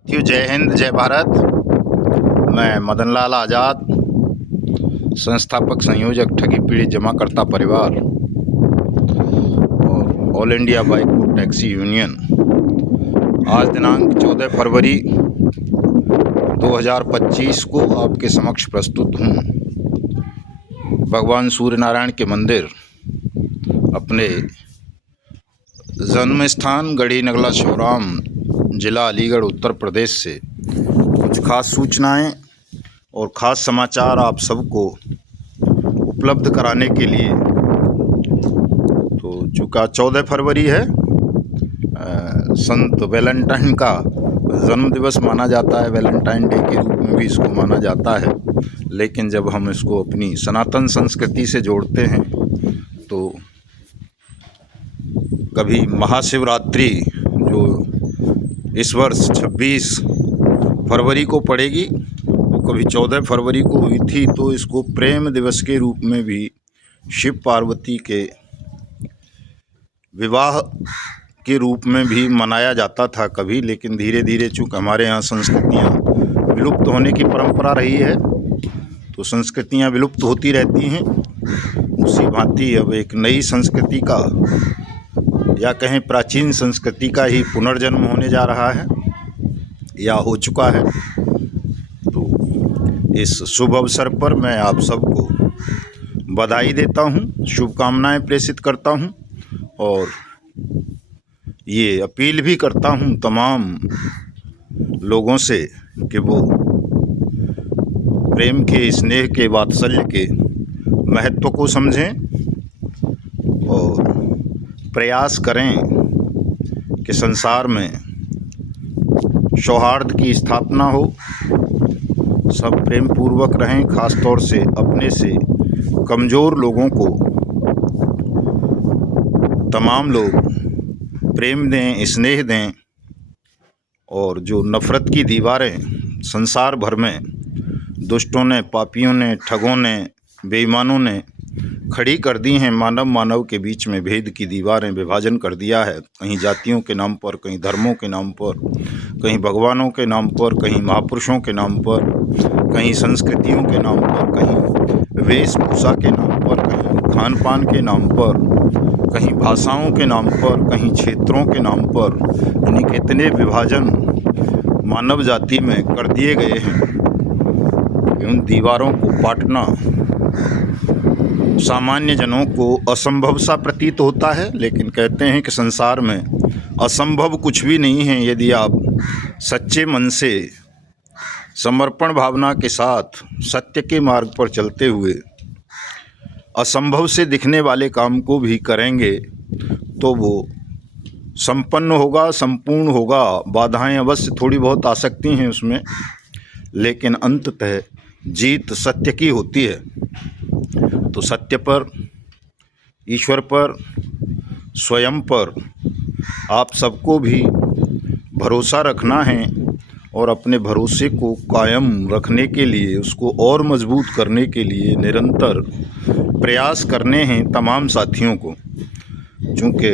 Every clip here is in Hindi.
साथियों, जय हिंद, जय भारत। मैं मदन लाल आज़ाद, संस्थापक संयोजक ठगी पीड़ित जमाकर्ता परिवार और all India bike taxi union, आज दिनांक 14 फरवरी 2025 को आपके समक्ष प्रस्तुत हूँ। भगवान सूर्य नारायण के मंदिर, अपने जन्म स्थान गढ़ी नगला शौराम, जिला अलीगढ़, उत्तर प्रदेश से कुछ खास सूचनाएं और ख़ास समाचार आप सबको उपलब्ध कराने के लिए। तो चूँकि 14 फरवरी है, संत वैलेंटाइन का जन्म दिवस माना जाता है, वैलेंटाइन डे के रूप में भी इसको माना जाता है। लेकिन जब हम इसको अपनी सनातन संस्कृति से जोड़ते हैं तो कभी महाशिवरात्रि जो इस वर्ष 26 फरवरी को पड़ेगी, तो कभी 14 फरवरी को हुई थी, तो इसको प्रेम दिवस के रूप में भी, शिव पार्वती के विवाह के रूप में भी मनाया जाता था कभी। लेकिन धीरे धीरे चूँकि हमारे यहाँ संस्कृतियाँ विलुप्त होने की परंपरा रही है, तो संस्कृतियाँ विलुप्त होती रहती हैं। उसी भांति अब एक नई संस्कृति का, या कहें प्राचीन संस्कृति का ही पुनर्जन्म होने जा रहा है या हो चुका है। तो इस शुभ अवसर पर मैं आप सबको बधाई देता हूं, शुभकामनाएं प्रेषित करता हूं और ये अपील भी करता हूं तमाम लोगों से कि वो प्रेम के, स्नेह के, वात्सल्य के महत्व को समझें और प्रयास करें कि संसार में सौहार्द की स्थापना हो, सब प्रेम पूर्वक रहें। ख़ास तौर से अपने से कमज़ोर लोगों को तमाम लोग प्रेम दें, स्नेह दें और जो नफ़रत की दीवारें संसार भर में दुष्टों ने, पापियों ने, ठगों ने, बेईमानों ने खड़ी कर दी हैं, मानव के बीच में भेद की दीवारें, विभाजन कर दिया है, कहीं जातियों के नाम पर, कहीं धर्मों के नाम पर, कहीं भगवानों के नाम पर, कहीं महापुरुषों के नाम पर, कहीं संस्कृतियों के नाम पर, कहीं वेशभूषा के नाम पर, कहीं खान पान के नाम पर, कहीं भाषाओं के नाम पर, कहीं क्षेत्रों के नाम पर, यानी कि इतने विभाजन मानव जाति में कर दिए गए हैं कि उन दीवारों को पाटना सामान्य जनों को असंभव सा प्रतीत होता है। लेकिन कहते हैं कि संसार में असंभव कुछ भी नहीं है, यदि आप सच्चे मन से, समर्पण भावना के साथ, सत्य के मार्ग पर चलते हुए असंभव से दिखने वाले काम को भी करेंगे तो वो संपन्न होगा, संपूर्ण होगा। बाधाएं अवश्य थोड़ी बहुत आ सकती हैं उसमें, लेकिन अंततः जीत सत्य की होती है। तो सत्य पर, ईश्वर पर, स्वयं पर आप सबको भी भरोसा रखना है और अपने भरोसे को कायम रखने के लिए, उसको और मजबूत करने के लिए निरंतर प्रयास करने हैं तमाम साथियों को। चूँकि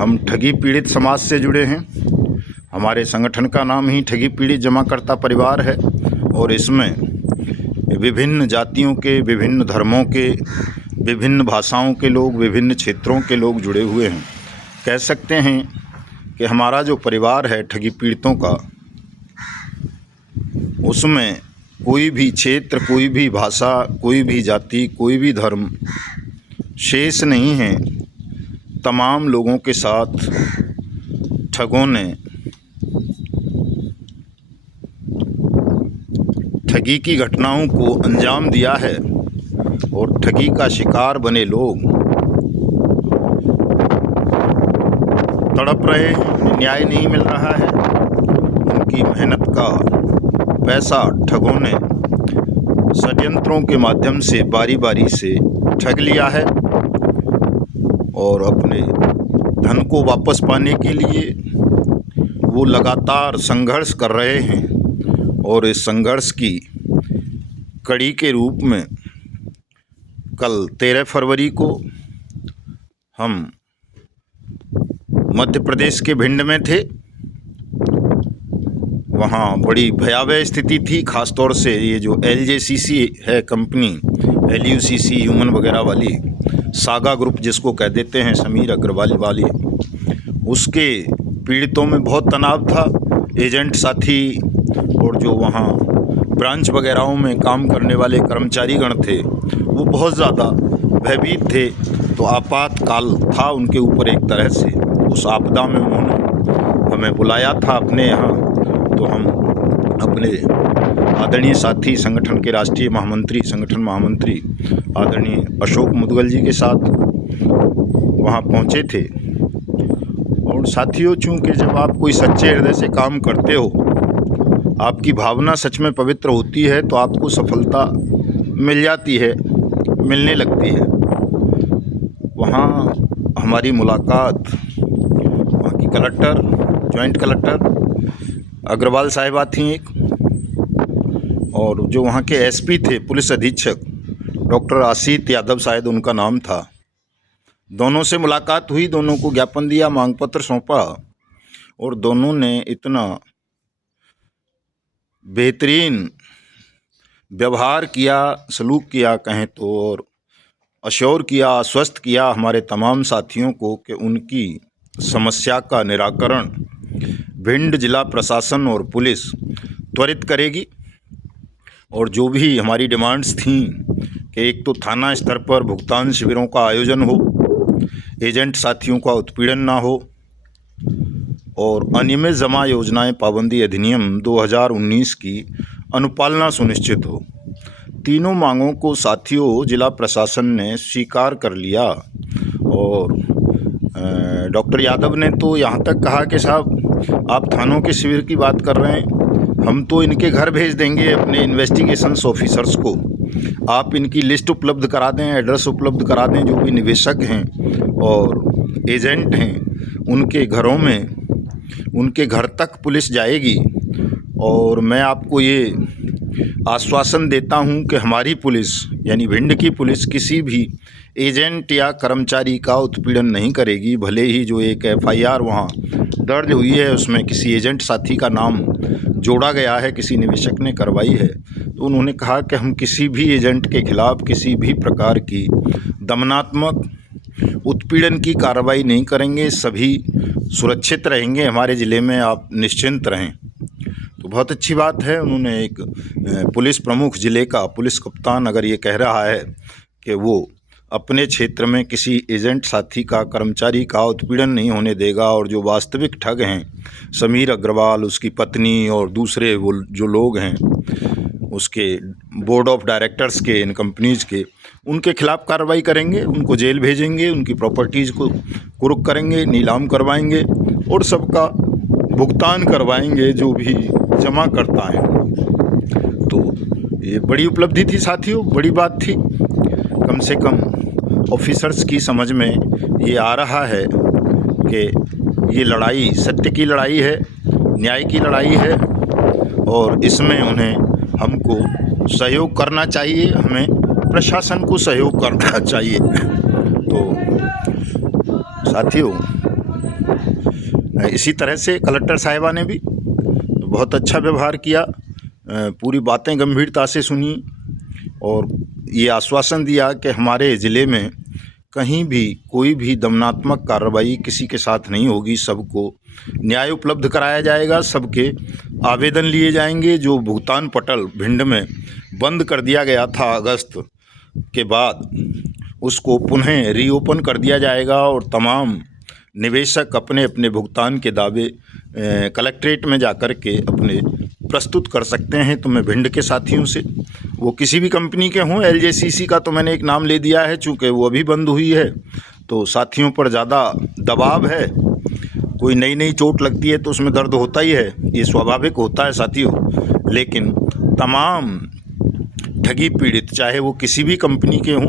हम ठगी पीड़ित समाज से जुड़े हैं, हमारे संगठन का नाम ही ठगी पीड़ित जमाकर्ता परिवार है और इसमें विभिन्न जातियों के, विभिन्न धर्मों के, विभिन्न भाषाओं के लोग, विभिन्न क्षेत्रों के लोग जुड़े हुए हैं। कह सकते हैं कि हमारा जो परिवार है ठगी पीड़ितों का, उसमें कोई भी क्षेत्र, कोई भी भाषा, कोई भी जाति, कोई भी धर्म शेष नहीं है। तमाम लोगों के साथ ठगों ने ठगी की घटनाओं को अंजाम दिया है और ठगी का शिकार बने लोग तड़प रहे हैं, न्याय नहीं मिल रहा है। उनकी मेहनत का पैसा ठगों ने षड्यंत्रों के माध्यम से बारी बारी से ठग लिया है और अपने धन को वापस पाने के लिए वो लगातार संघर्ष कर रहे हैं। और इस संघर्ष की कड़ी के रूप में कल 13 फरवरी को हम मध्य प्रदेश के भिंड में थे वहाँ बड़ी भयावह स्थिति थी। ख़ास तौर से ये जो LJCC है कंपनी, LUCC ह्यूमन वगैरह वाली, सागा ग्रुप जिसको कह देते हैं, समीर अग्रवाल वाली, उसके पीड़ितों में बहुत तनाव था। एजेंट साथी और जो वहाँ ब्रांच वगैरहों में काम करने वाले कर्मचारीगण थे वो बहुत ज़्यादा भयभीत थे। तो आपातकाल था उनके ऊपर एक तरह से। उस आपदा में उन्होंने हमें बुलाया था अपने यहाँ, तो हम अपने आदरणीय साथी, संगठन के राष्ट्रीय महामंत्री, संगठन महामंत्री आदरणीय अशोक मुदगल जी के साथ वहाँ पहुँचे थे। और साथियों, चूँकि जब आप कोई सच्चे हृदय से काम करते हो, आपकी भावना सच में पवित्र होती है, तो आपको सफलता मिल जाती है, मिलने लगती है। वहाँ हमारी मुलाकात वहाँ की कलेक्टर, जॉइंट कलेक्टर अग्रवाल साहिबा थी एक, और जो वहाँ के SP थे, पुलिस अधीक्षक डॉक्टर आसित यादव शायद उनका नाम था। दोनों से मुलाकात हुई, दोनों को ज्ञापन दिया, मांग पत्र सौंपा, और दोनों ने इतना बेहतरीन व्यवहार किया, सलूक किया कहें तो, और अश्योर किया, आश्वस्त किया हमारे तमाम साथियों को कि उनकी समस्या का निराकरण भिंड जिला प्रशासन और पुलिस त्वरित करेगी। और जो भी हमारी डिमांड्स थीं कि एक तो थाना स्तर पर भुगतान शिविरों का आयोजन हो, एजेंट साथियों का उत्पीड़न ना हो, और अनियमित जमा योजनाएं पाबंदी अधिनियम 2019 की अनुपालना सुनिश्चित हो। तीनों मांगों को साथियों जिला प्रशासन ने स्वीकार कर लिया। और डॉक्टर यादव ने तो यहाँ तक कहा कि साहब, आप थानों के शिविर की बात कर रहे हैं, हम तो इनके घर भेज देंगे अपने इन्वेस्टिगेशंस ऑफिसर्स को। आप इनकी लिस्ट उपलब्ध करा दें, एड्रेस उपलब्ध करा दें, जो भी निवेशक हैं और एजेंट हैं उनके घरों में, उनके घर तक पुलिस जाएगी। और मैं आपको ये आश्वासन देता हूं कि हमारी पुलिस, यानी भिंड की पुलिस, किसी भी एजेंट या कर्मचारी का उत्पीड़न नहीं करेगी। भले ही जो एक FIR वहाँ दर्ज हुई है उसमें किसी एजेंट साथी का नाम जोड़ा गया है, किसी निवेशक ने करवाई है, तो उन्होंने कहा कि हम किसी भी एजेंट के खिलाफ किसी भी प्रकार की दमनात्मक उत्पीड़न की कार्रवाई नहीं करेंगे, सभी सुरक्षित रहेंगे हमारे ज़िले में, आप निश्चिंत रहें। तो बहुत अच्छी बात है। उन्होंने एक पुलिस प्रमुख, ज़िले का पुलिस कप्तान अगर ये कह रहा है कि वो अपने क्षेत्र में किसी एजेंट साथी का, कर्मचारी का उत्पीड़न नहीं होने देगा, और जो वास्तविक ठग हैं समीर अग्रवाल, उसकी पत्नी और दूसरे वो जो लोग हैं उसके बोर्ड ऑफ डायरेक्टर्स के, इन कंपनीज़ के, उनके खिलाफ कार्रवाई करेंगे, उनको जेल भेजेंगे, उनकी प्रॉपर्टीज़ को कुर्क करेंगे, नीलाम करवाएंगे और सबका भुगतान करवाएंगे जो भी जमा करता है। तो ये बड़ी उपलब्धि थी साथियों, बड़ी बात थी। कम से कम ऑफिसर्स की समझ में ये आ रहा है कि ये लड़ाई सत्य की लड़ाई है, न्याय की लड़ाई है, और इसमें उन्हें हमको सहयोग करना चाहिए, हमें प्रशासन को सहयोग करना चाहिए। तो साथियों, इसी तरह से कलेक्टर साहिबा ने भी बहुत अच्छा व्यवहार किया, पूरी बातें गंभीरता से सुनी और ये आश्वासन दिया कि हमारे ज़िले में कहीं भी कोई भी दमनात्मक कार्रवाई किसी के साथ नहीं होगी, सबको न्याय उपलब्ध कराया जाएगा, सबके आवेदन लिए जाएंगे। जो भुगतान पटल भिंड में बंद कर दिया गया था अगस्त के बाद, उसको पुनः रीओपन कर दिया जाएगा और तमाम निवेशक अपने अपने भुगतान के दावे कलेक्ट्रेट में जाकर के अपने प्रस्तुत कर सकते हैं। तो मैं भिंड के साथियों से, वो किसी भी कंपनी के हों, LJCC का तो मैंने एक नाम ले दिया है, चूँकि वो अभी बंद हुई है तो साथियों पर ज़्यादा दबाव है। कोई नई नई चोट लगती है तो उसमें दर्द होता ही है, ये स्वाभाविक होता है साथियों। लेकिन तमाम ठगी पीड़ित, चाहे वो किसी भी कंपनी के हों,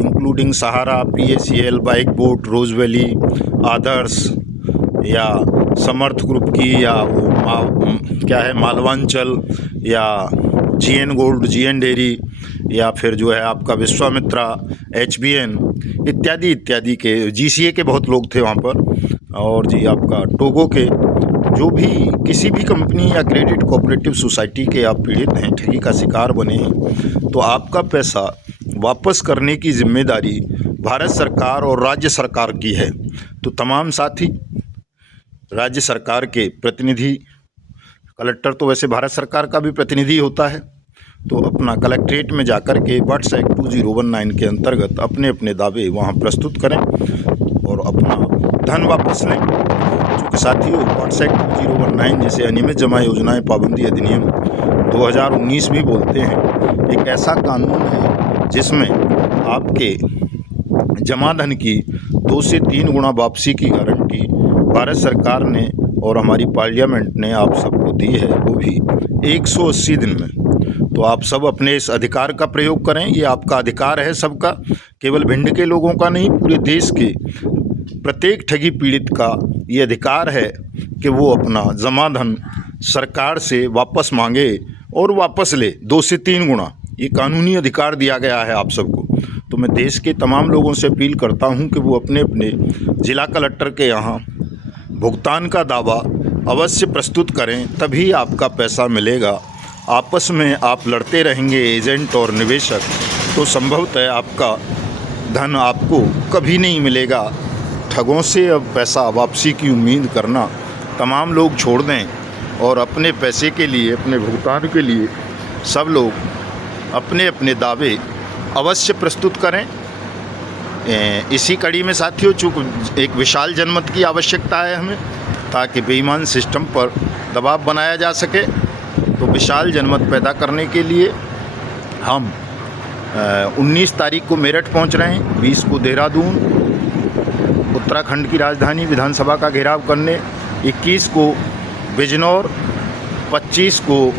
इंक्लूडिंग सहारा, PACL, बाइक बोट, रोज वैली, आदर्श या समर्थ ग्रुप की, या वो क्या है मालवांचल, या GN गोल्ड, GN डेयरी, या फिर जो है आपका विश्वामित्रा, HBN इत्यादि इत्यादि के, GCA के बहुत लोग थे वहाँ पर, और जी आपका टोगो के जो भी किसी भी कंपनी या क्रेडिट कोऑपरेटिव सोसाइटी के आप पीड़ित हैं, ठगी का शिकार बने हैं, तो आपका पैसा वापस करने की जिम्मेदारी भारत सरकार और राज्य सरकार की है। तो तमाम साथी, राज्य सरकार के प्रतिनिधि, कलेक्टर तो वैसे भारत सरकार का भी प्रतिनिधि होता है, तो अपना कलेक्ट्रेट में जाकर के WATS एक्ट 2019 के अंतर्गत अपने अपने दावे वहाँ प्रस्तुत करें और अपना धन वापस लें। क्योंकि साथियों, WATS एक्ट 2019 जैसे अनियमित जमा योजनाएं पाबंदी अधिनियम 2019 भी बोलते हैं, एक ऐसा कानून है जिसमें आपके जमा धन की 2 से 3 गुना वापसी की गारंटी भारत सरकार ने और हमारी पार्लियामेंट ने आप सबको दी है, वो भी 180 दिन में। तो आप सब अपने इस अधिकार का प्रयोग करें। ये आपका अधिकार है सबका, केवल भिंड के लोगों का नहीं, पूरे देश के प्रत्येक ठगी पीड़ित का ये अधिकार है कि वो अपना जमा धन सरकार से वापस मांगे और वापस ले 2 से 3 गुना। ये कानूनी अधिकार दिया गया है आप सबको। तो मैं देश के तमाम लोगों से अपील करता हूं कि वो अपने अपने जिला कलेक्टर के यहाँ भुगतान का दावा अवश्य प्रस्तुत करें, तभी आपका पैसा मिलेगा। आपस में आप लड़ते रहेंगे एजेंट और निवेशक, तो संभवतः आपका धन आपको कभी नहीं मिलेगा। ठगों से अब पैसा वापसी की उम्मीद करना तमाम लोग छोड़ दें और अपने पैसे के लिए, अपने भुगतान के लिए सब लोग अपने अपने दावे अवश्य प्रस्तुत करें। इसी कड़ी में साथियों, चूँकि एक विशाल जनमत की आवश्यकता है हमें, ताकि बेईमान सिस्टम पर दबाव बनाया जा सके, तो विशाल जनमत पैदा करने के लिए हम 19 तारीख को मेरठ पहुंच रहे हैं, 20 को देहरादून उत्तराखंड की राजधानी विधानसभा का घेराव करने, 21 को बिजनौर, 25 को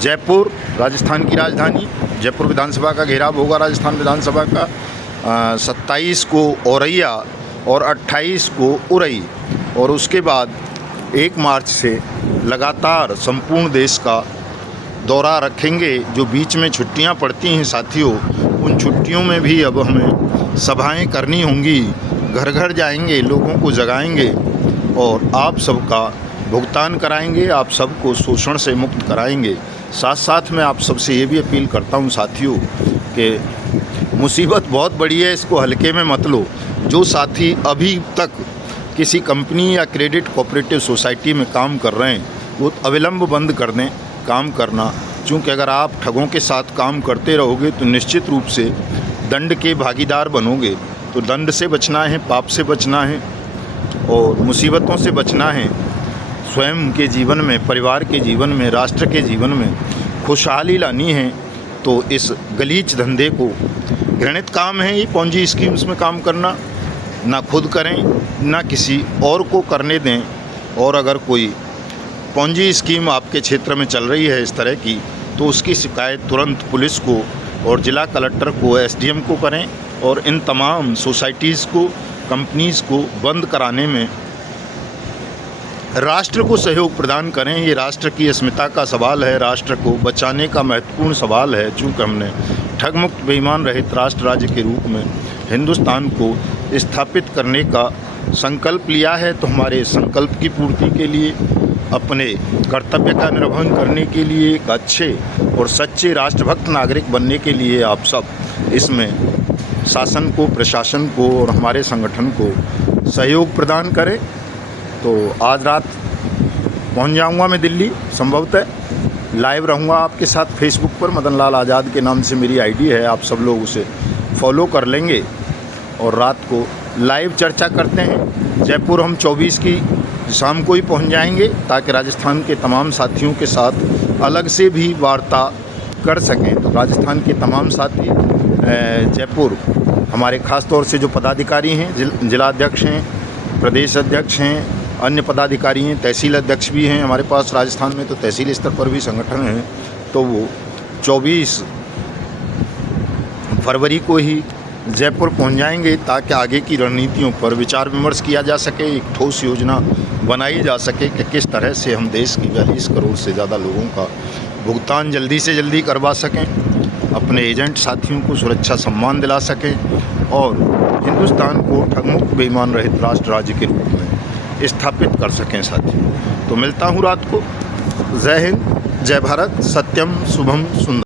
जयपुर राजस्थान की राजधानी, जयपुर विधानसभा का घेराव होगा राजस्थान विधानसभा का, 27 को औरैया और 28 को उरई, और उसके बाद 1 मार्च से लगातार संपूर्ण देश का दौरा रखेंगे। जो बीच में छुट्टियां पड़ती हैं साथियों, उन छुट्टियों में भी अब हमें सभाएं करनी होंगी, घर घर जाएंगे, लोगों को जगाएंगे और आप सबका भुगतान कराएंगे, आप सबको शोषण से मुक्त कराएंगे। साथ साथ मैं आप सबसे ये भी अपील करता हूँ साथियों कि मुसीबत बहुत बड़ी है, इसको हल्के में मत लो। जो साथी अभी तक किसी कंपनी या क्रेडिट कोऑपरेटिव सोसाइटी में काम कर रहे हैं, वो अविलंब बंद कर दें काम करना, क्योंकि अगर आप ठगों के साथ काम करते रहोगे तो निश्चित रूप से दंड के भागीदार बनोगे। तो दंड से बचना है, पाप से बचना है और मुसीबतों से बचना है। स्वयं के जीवन में, परिवार के जीवन में, राष्ट्र के जीवन में खुशहाली लानी है, तो इस गलीच धंधे को, घृणित काम है ये पॉन्जी स्कीम्स में काम करना, ना खुद करें ना किसी और को करने दें। और अगर कोई पॉन्जी स्कीम आपके क्षेत्र में चल रही है इस तरह की, तो उसकी शिकायत तुरंत पुलिस को और जिला कलेक्टर को, SDM को करें और इन तमाम सोसाइटीज़ को, कंपनीज़ को बंद कराने में राष्ट्र को सहयोग प्रदान करें। ये राष्ट्र की अस्मिता का सवाल है, राष्ट्र को बचाने का महत्वपूर्ण सवाल है। चूँकि हमने ठग मुक्त बेईमान रहित राष्ट्र राज्य के रूप में हिंदुस्तान को स्थापित करने का संकल्प लिया है, तो हमारे संकल्प की पूर्ति के लिए, अपने कर्तव्य का निर्वहन करने के लिए, एक अच्छे और सच्चे राष्ट्रभक्त नागरिक बनने के लिए आप सब इसमें शासन को, प्रशासन को और हमारे संगठन को सहयोग प्रदान करें। तो आज रात पहुंच जाऊंगा मैं दिल्ली, संभवतः लाइव रहूंगा आपके साथ फेसबुक पर। मदन लाल आज़ाद के नाम से मेरी ID है, आप सब लोग उसे फॉलो कर लेंगे और रात को लाइव चर्चा करते हैं। जयपुर हम 24 की शाम को ही पहुंच जाएंगे, ताकि राजस्थान के तमाम साथियों के साथ अलग से भी वार्ता कर सकें। तो राजस्थान के तमाम साथी जयपुर, हमारे ख़ास तौर से जो पदाधिकारी हैं, जिलाध्यक्ष हैं, प्रदेश अध्यक्ष हैं, अन्य पदाधिकारी हैं, तहसील अध्यक्ष भी हैं हमारे पास राजस्थान में, तो तहसील स्तर पर भी संगठन हैं, तो वो 24 फरवरी को ही जयपुर पहुंच जाएंगे, ताकि आगे की रणनीतियों पर विचार विमर्श किया जा सके, एक ठोस योजना बनाई जा सके कि किस तरह से हम देश की 42 करोड़ से ज़्यादा लोगों का भुगतान जल्दी से जल्दी करवा सकें, अपने एजेंट साथियों को सुरक्षा सम्मान दिला सकें और हिंदुस्तान को ठगमुक्त बेईमान रहित राष्ट्र राज्य के रूप में स्थापित कर सकें साथियों। तो मिलता हूँ रात को। जय हिंद, जय भारत, सत्यम शुभम सुंदर।